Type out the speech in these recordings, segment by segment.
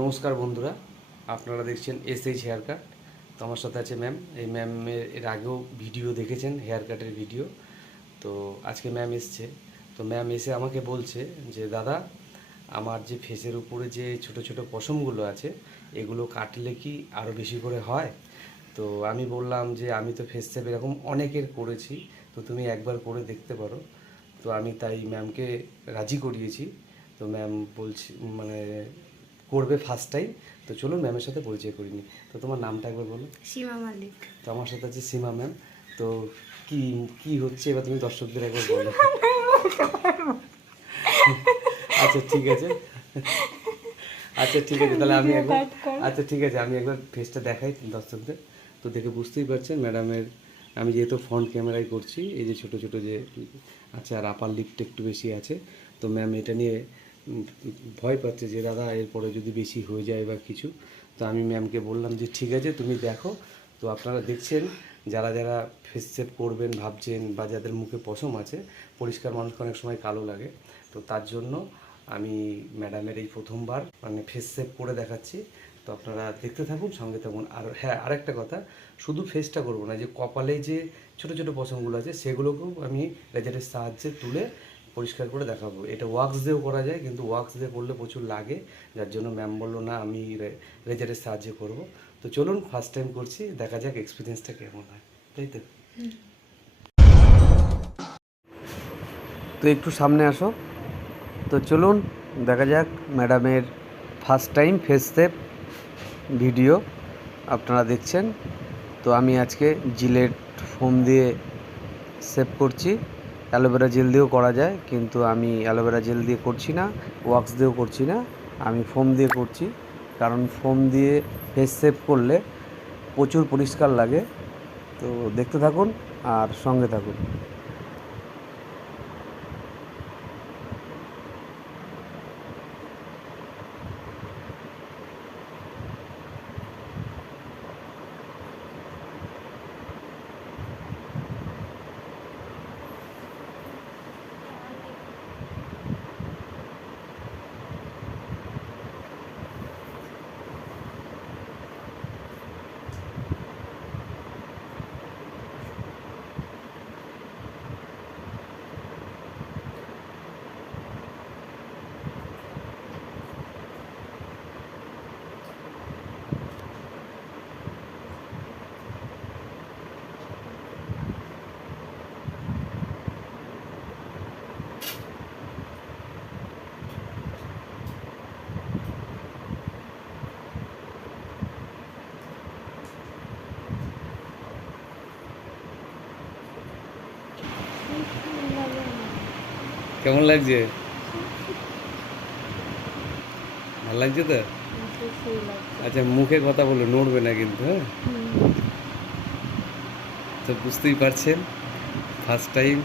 নমস্কার বন্ধুরা, আপনারা দেখছেন এস এইচ হেয়ার কাট। তো আমার সাথে আছে ম্যাম এই ম্যামের এর আগেও ভিডিও দেখেছেন, হেয়ার কাটের ভিডিও তো আজকে ম্যাম এসছে। তো ম্যাম এসে আমাকে বলছে যে, দাদা, আমার যে ফেসের উপরে যে ছোট ছোট পশমগুলো আছে, এগুলো কাটলে কি আরও বেশি করে হয়? তো আমি বললাম যে, আমি তো ফেস সেপ এরকম অনেকের করেছি, তো তুমি একবার করে দেখতে পারো। তো আমি তাই ম্যামকে রাজি করিয়েছি। তো ম্যাম বলছি মানে করবে ফার্স্ট টাইম তো চলুন ম্যামের সাথে পরিচয় করিনি তো তোমার নামটা একবার বলো। সীমা মালিক। তো আমার সাথে আছে সীমা ম্যাম তো কি কি হচ্ছে এবার তুমি দর্শকদের একবার বলো। আচ্ছা ঠিক আছে। আচ্ছা ঠিক আছে তাহলে আমি একবার আচ্ছা ঠিক আছে আমি একবার ফেসটা দেখাই দর্শকদের। তো দেখে বুঝতেই পারছেন ম্যাডামের আমি যেহেতু ফ্রন্ট ক্যামেরায় করছি এই যে ছোট ছোট যে আচ্ছা আর আপার লিপটা একটু বেশি আছে। তো ম্যাম এটা নিয়ে ভয় পাচ্ছে যে, দাদা, এরপরে যদি বেশি হয়ে যায় বা কিছু? তো আমি ম্যামকে বললাম যে, ঠিক আছে, তুমি দেখো। তো আপনারা দেখছেন, যারা যারা ফেস সেভ করবেন, ভাবছেন বা যাদের মুখে পশম আছে, পরিষ্কার মানুষকে অনেক সময় কালো লাগে। তো তার জন্য আমি ম্যাডামের এই প্রথমবার মানে ফেস সেভ করে দেখাচ্ছি। তো আপনারা দেখতে থাকুন, সঙ্গে থাকুন। আর হ্যাঁ আরেকটা কথা, শুধু ফেসটা করব না, যে কপালে যে ছোট ছোট পশমগুলো আছে, সেগুলোকেও আমি লেজারের সাহায্যে তুলে পরিষ্কার করে দেখাবো। এটা ওয়াক্স দিয়েও করা যায়, কিন্তু ওয়াক্স দিয়ে করলে প্রচুর লাগে। যার জন্য ম্যাম বলল, না, আমি রেজারের সাহায্যে করব। তো চলুন ফার্স্ট টাইম করছি। দেখা যাক এক্সপিরিয়েন্সটা কেমন হয়। তাই তো? তো একটু সামনে আসো। তো চলুন, দেখা যাক ম্যাডামের first time face step video আপনারা দেখছেন। তো আমি আজকে জিলেট ফোম দিয়ে সেভ করছি। অ্যালোভেরা জেল দিয়েও করা যায়, কিন্তু আমি অ্যালোভেরা জেল দিয়ে করছি না, ওয়াক্স দিয়েও করছি না, আমি ফোম দিয়ে করছি। কারণ ফোম দিয়ে ফেস সেভ করলে প্রচুর পরিষ্কার লাগে। তো দেখতে থাকুন আর সঙ্গে থাকুন। কেমন লাগছে? ভালো লাগছে তো? আচ্ছা মুখে কথা বলো, নড়বে না কিন্তু হ্যাঁ? তো বুঝতেই পারছেন ফার্স্ট টাইম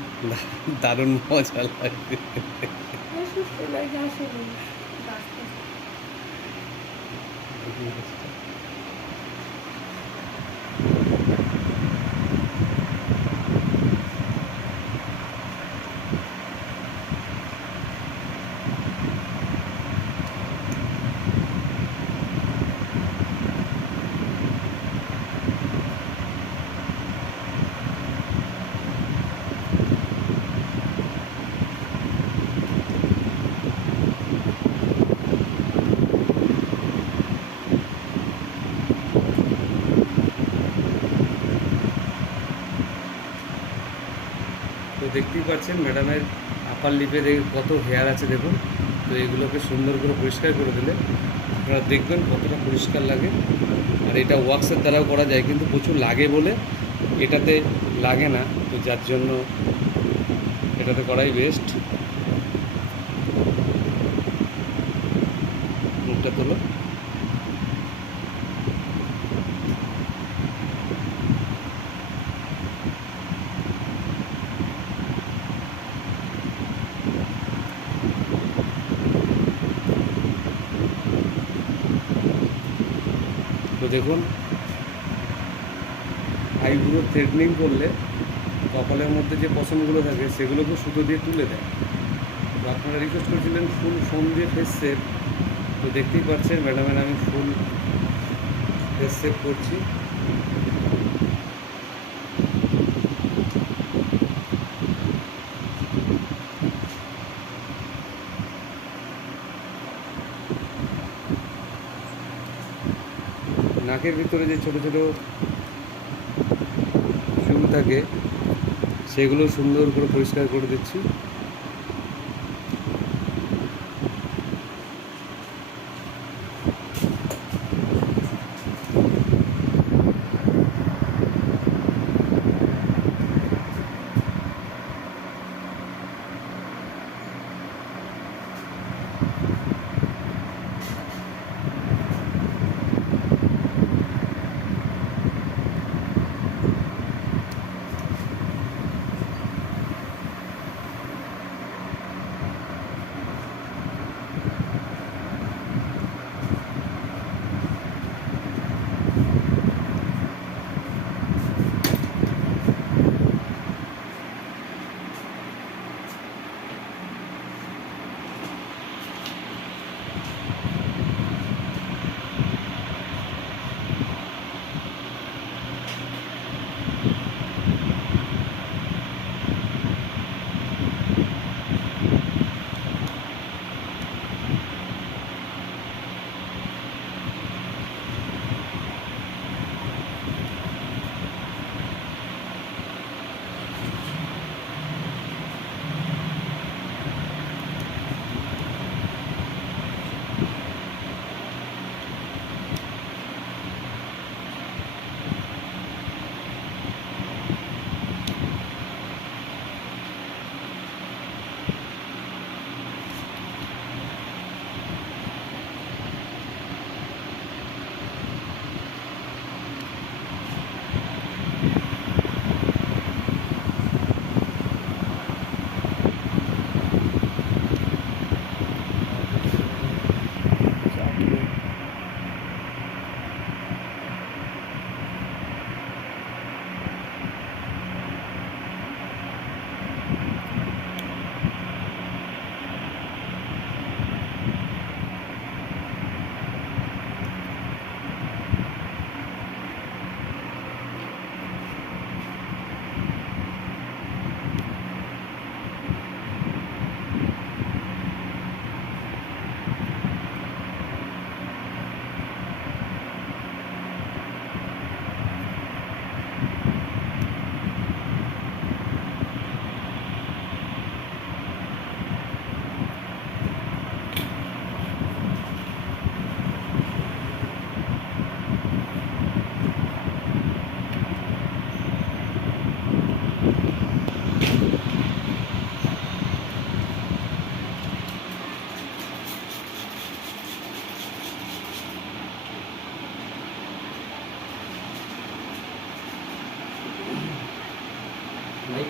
দারুণ মজা লাগবে। দেখতেই পাচ্ছেন, ম্যাডামের আপার লিপে কত হেয়ার আছে দেখুন। তো এগুলোকে সুন্দর করে পরিষ্কার করে দিলে আপনারা দেখবেন কতটা পরিষ্কার লাগে। আর এটা ওয়াক্সের দ্বারাও করা যায়, কিন্তু প্রচুর লাগে বলে এটাতে লাগে না। তো যার জন্য এটাতে করাই বেস্ট মুখটা তোলো। তো দেখুন আইগুলো থ্রেডনিং করলে কপালের মধ্যে যে পশমগুলো থাকে, সেগুলোকে সুতো দিয়ে তুলে দেয়। তো আপনারা রিকোয়েস্ট করেছিলেন ফুল ফোন দিয়ে ফেস সেভ তো দেখতেই পাচ্ছেন ম্যাডামের আমি ফুল ফেস সেভ করছি। নাকের ভিতরে যে ছোট ছোট চুল থাকে সেগুলো সুন্দর করে পরিষ্কার করে দিচ্ছি।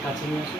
কাছে নিয়ে আসো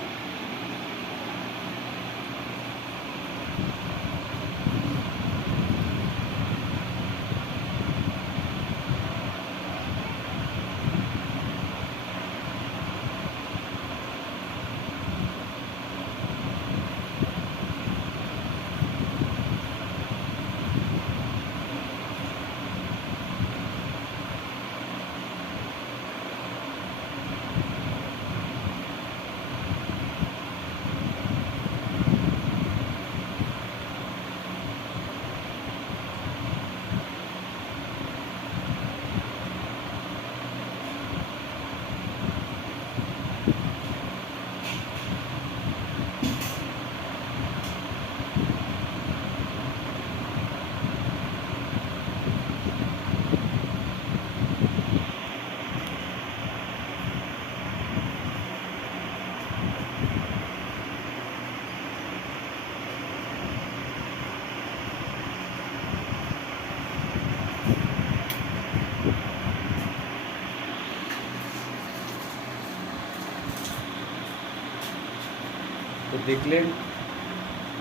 দেখলেন।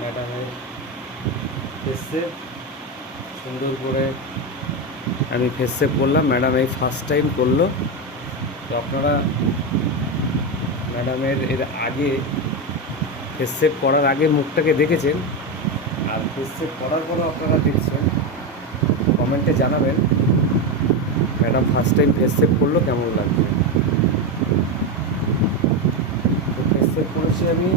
ম্যাডামের ফেস সুন্দর করে আমি ফেস সেভ করলাম। ম্যাডাম এই ফার্স্ট টাইম করল। তো আপনারা ম্যাডামের এর আগে ফেস সেভ করার আগে মুখটাকে দেখেছেন। আর ফেস সেভ করার পরও আপনারা দেখছেন। কমেন্টে জানাবেন, madam first time face shave করল, কেমন লাগছে? তো ফেস সেভ করেছি আমি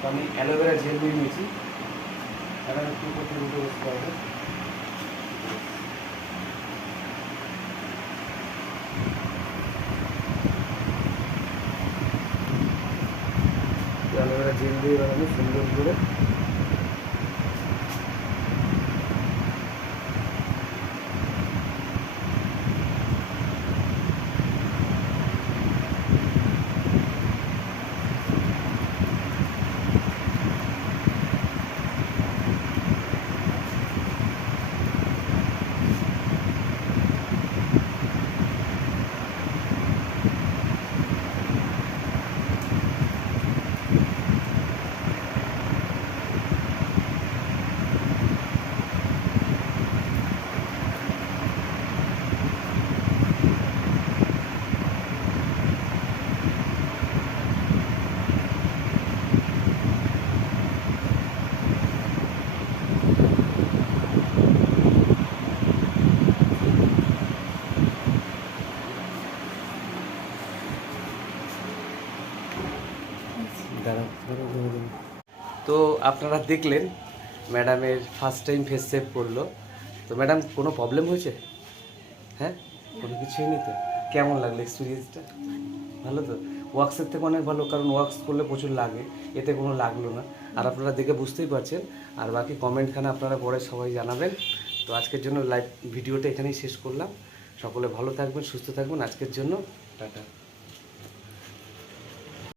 তো আমি অ্যালোভেরা জেল নিয়ে নিয়েছি ম্যাডাম একটু কোথায় উঠে বসতে পারবে অ্যালোভেরা জেল দিয়ে আমি সুন্দর করে আপনারা দেখলেন, ম্যাডামের ফার্স্ট টাইম ফেস সেভ করল। তো ম্যাডাম, কোনো প্রবলেম হয়েছে? হ্যাঁ? কোনো কিছুই নেই তো? কেমন লাগল এক্সপিরিয়েন্সটা ভালো তো? ওয়াক্সের থেকে অনেক ভালো, কারণ ওয়াক্স করলে প্রচুর লাগে। এতে কোনো লাগল না। আর আপনারা দেখে বুঝতেই পারছেন। আর বাকি কমেন্টখানে আপনারা পরে সবাই জানাবেন। তো আজকের জন্য লাইভ ভিডিওটা এখানেই শেষ করলাম। সকলে ভালো থাকবেন, সুস্থ থাকবেন। আজকের জন্য টাটা।